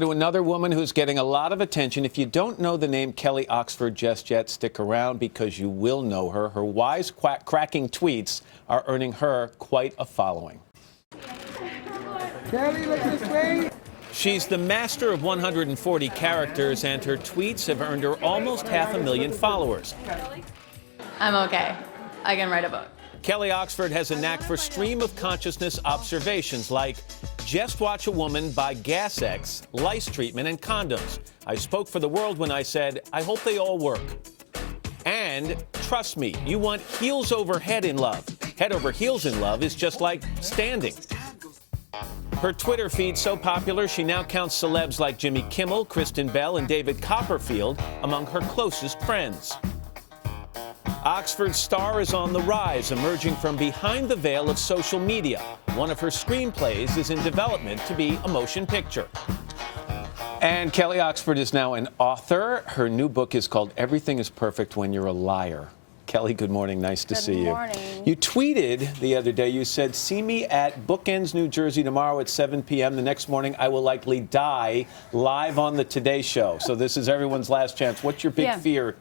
To another woman who's getting a lot of attention. If you don't know the name Kelly Oxford just yet, stick around because you will know her. Her wise-cracking tweets are earning her quite a following. Kelly, look this way. She's the master of 140 characters, and her tweets have earned her almost 500,000 followers. I'm okay. I can write a book. Kelly Oxford has a knack for stream-of-consciousness observations like, just watch a woman buy Gas X, lice treatment, and condoms. I spoke for the world when I said, I hope they all work. And trust me, you want heels over head in love. Head over heels in love is just like standing. Her Twitter feed so popular, she now counts celebs like Jimmy Kimmel, Kristen Bell, and David Copperfield among her closest friends. Oxford's star is on the rise, emerging from behind the veil of social media. One of her screenplays is in development to be a motion picture. And Kelly Oxford is now an author. Her new book is called Everything is Perfect When You're a Liar. Kelly, good morning. Nice to see you. Good morning. You tweeted the other day, you said, see me at Bookends, New Jersey tomorrow at 7 p.m. The next morning, I will likely die live on the Today Show. So this is everyone's last chance. What's your big fear?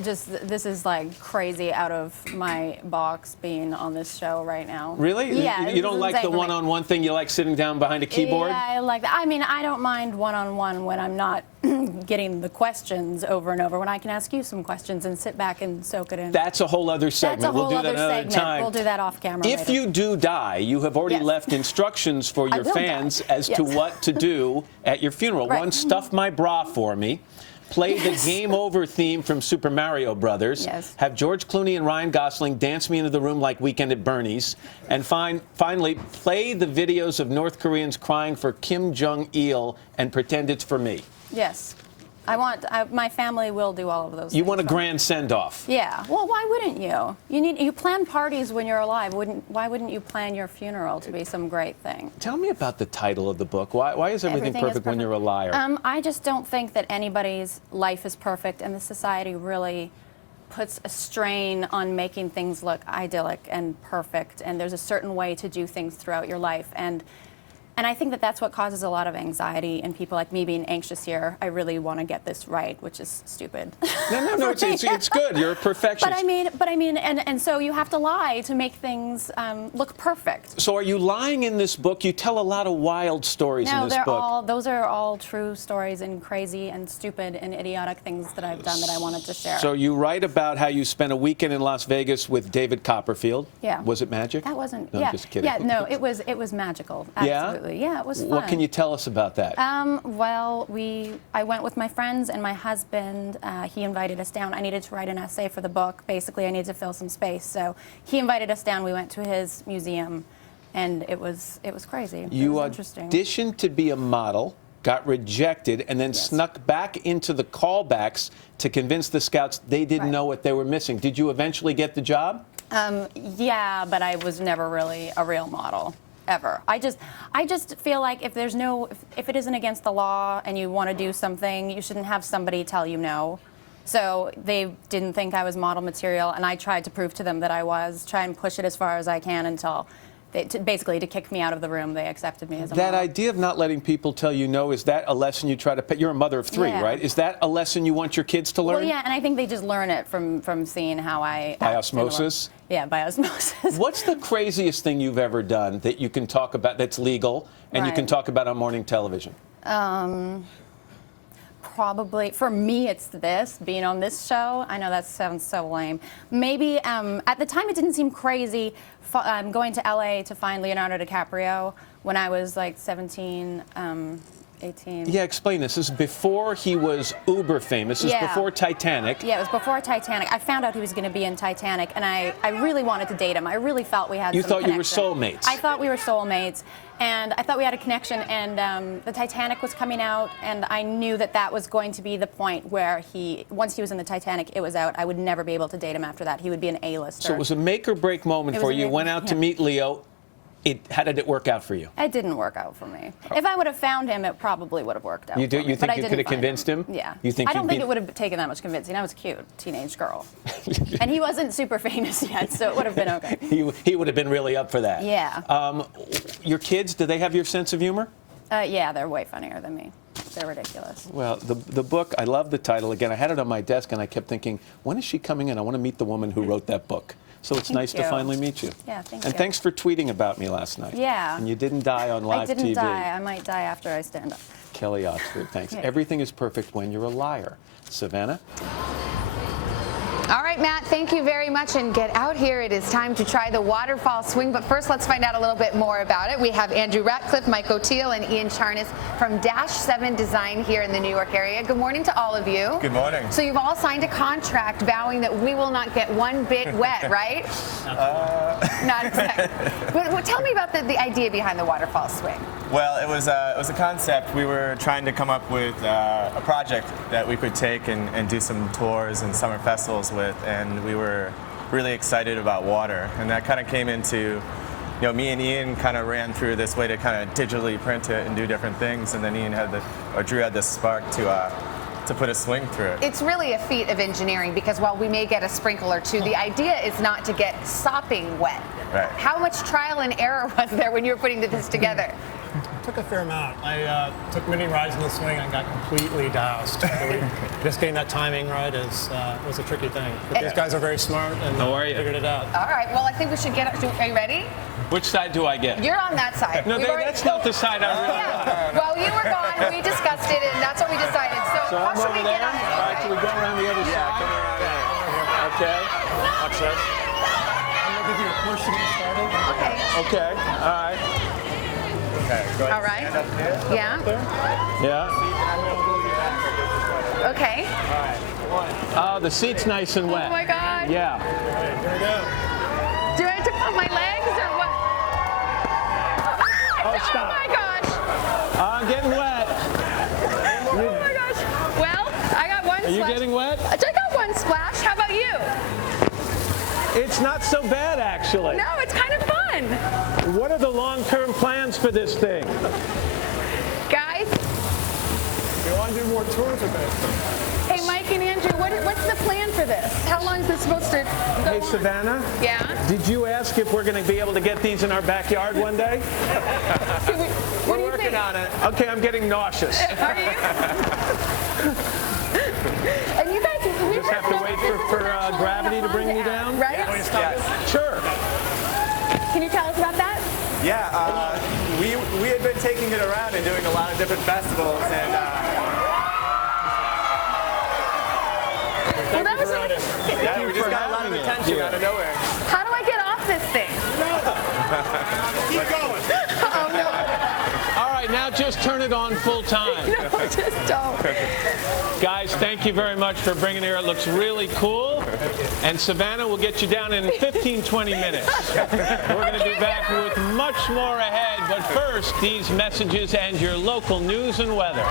This is like crazy out of my box being on this show right now. Really? Yeah. You don't like the one-on-one thing? You like sitting down behind a keyboard? Yeah, I like that. I mean, I don't mind one-on-one when I'm not getting the questions over and over, when I can ask you some questions and sit back and soak it in. That's a whole other segment. That's a whole we'll do other that another segment. time. We'll do that off camera If later. you do die, you have already left instructions for your will fans die. as to what to do at your funeral. Right. One, stuff my bra for me. Play the Game Over theme from Super Mario Brothers. Yes. Have George Clooney and Ryan Gosling dance me into the room like Weekend at Bernie's. And finally, play the videos of North Koreans crying for Kim Jong-il and pretend it's for me. Yes. My family will do all of those You things. want a grand send-off. Yeah. Well, why wouldn't you? You plan parties when you're alive. Why wouldn't you plan your funeral to be some great thing? Tell me about the title of the book. Why is everything perfect when you're a liar? I just don't think that anybody's life is perfect, and the society really puts a strain on making things look idyllic and perfect, and there's a certain way to do things throughout your life. And I think that that's what causes a lot of anxiety in people like me being anxious here. I really want to get this right, which is stupid. No, it's good. You're a perfectionist. But I mean, and so you have to lie to make things look perfect. So are you lying in this book? You tell a lot of wild stories in this book. Those are all true stories and crazy and stupid and idiotic things that I've done that I wanted to share. So you write about how you spent a weekend in Las Vegas with David Copperfield. Yeah. Was it magic? That wasn't. No, yeah. I'm just kidding. Yeah. No, it was magical. Absolutely. Yeah, it was fun. What can you tell us about that? Well, I went with my friends and my husband. He invited us down. I needed to write an essay for the book. Basically, I needed to fill some space. So he invited us down. We went to his museum, and it was crazy. You it was interesting. auditioned to be a model, got rejected, and then snuck back into the callbacks to convince the scouts they didn't know what they were missing. Did you eventually get the job? Yeah, but I was never really a real model. Ever. I just feel like if it isn't against the law and you want to do something, you shouldn't have somebody tell you no. So they didn't think I was model material, and I tried to prove to them that I was, try and push it as far as I can until basically to kick me out of the room. They accepted me as a model. That idea of not letting people tell you no, is that a lesson you try to you're a mother of 3, right? Is that a lesson you want your kids to learn? Well, yeah, and I think they just learn it from seeing how I by osmosis? Yeah, by osmosis. What's the craziest thing you've ever done that you can talk about that's legal and you can talk about on morning television? Probably, for me, it's being on this show. I know that sounds so lame. Maybe, at the time it didn't seem crazy, going to LA to find Leonardo DiCaprio when I was like 17, 18. Yeah, explain this. This is before he was uber famous. This is before Titanic. Yeah, it was before Titanic. I found out he was going to be in Titanic, and I really wanted to date him. I really felt we had some connection. You thought you were soulmates. I thought we were soulmates, and I thought we had a connection, and the Titanic was coming out, and I knew that was going to be the point where once he was in the Titanic, it was out. I would never be able to date him after that. He would be an A-lister. So it was a make or break moment for you. You went out to meet Leo. How did it work out for you? It didn't work out for me. If I would have found him, it probably would have worked out. You think you could have convinced him? Yeah. I don't think it would have taken that much convincing. I was a cute teenage girl. And he wasn't super famous yet, so it would have been okay. He would have been really up for that. Yeah. Your kids, do they have your sense of humor? Yeah, they're way funnier than me. They're ridiculous. Well, the book, I love the title. Again, I had it on my desk, and I kept thinking, when is she coming in? I want to meet the woman who wrote that book. So it's nice to you. finally meet you. Yeah, thank And you. thanks for tweeting about me last night. Yeah. And you didn't die on live TV. I didn't die. I might die after I stand up. Kelly Oxford, thanks. Yeah. Everything is perfect when you're a liar. Savannah? All right, Matt, thank you very much. And get out here. It is time to try the waterfall swing. But first, let's find out a little bit more about it. We have Andrew Ratcliffe, Mike O'Teal, and Ian Charnas from Dash 7 Design here in the New York area. Good morning to all of you. Good morning. So you've all signed a contract vowing that we will not get one bit wet, right? Not exactly. But tell me about the idea behind the waterfall swing. Well, it was a concept. We were trying to come up with a project that we could take and do some tours and summer festivals with, and we were really excited about water. And that kind of came into, me and Ian kind of ran through this way to kind of digitally print it and do different things, and then Drew had this spark to put a swing through it. It's really a feat of engineering because while we may get a sprinkle or two, the idea is not to get sopping wet. Right. How much trial and error was there when you were putting this together? Took a fair amount. I took many rides in the swing and got completely doused. Just getting that timing right was a tricky thing. But these guys are very smart and How are you? figured it out. All right, well, I think we should get up. Are you ready? Which side do I get? You're on that side. No, that's not the side I really Yeah. Well, you were gone. We discussed it, and that's what we decided. So how I'm should over we there. get on it? All right, so we go around the other side. Come around here. Okay. Watch this. I'm going to give you a push to get started. Okay. Okay. All right. Okay, go ahead. All right. Stand up here. Yeah. Yeah. Okay. Oh, the seat's nice and wet. Oh my God. Yeah. Here we go. Do I have to put my legs or what? Oh, stop. Oh my gosh. I'm getting wet. Oh my gosh. Well, I got one Are you splash. getting wet? I got one splash. How about you? It's not so bad, actually. No, it's kind of fun. What are the long-term plans for this thing? Guys, We want to do more tours with it. hey, Mike and Andrew, what's the plan for this? How long is this supposed to go Hey, on? Savannah, Yeah? did you ask if we're going to be able to get these in our backyard one day? What do you Working think? on it. Okay, I'm getting nauseous. Are you? And you guys, we Just have to wait for gravity to bring me down? Right? Yes. Sure. Can you tell us about that? Yeah, we had been taking it around and doing a lot of different festivals, and Well, that was yeah, we just got a lot of attention out of nowhere. How do I get off this thing? Keep going. Oh, no. All right, now just turn it on full time. No, just don't. Guys, thank you very much for bringing it here. It looks really cool. And Savannah will get you down in 15, 20 minutes. We're going to be back with much more ahead. But first, these messages and your local news and weather.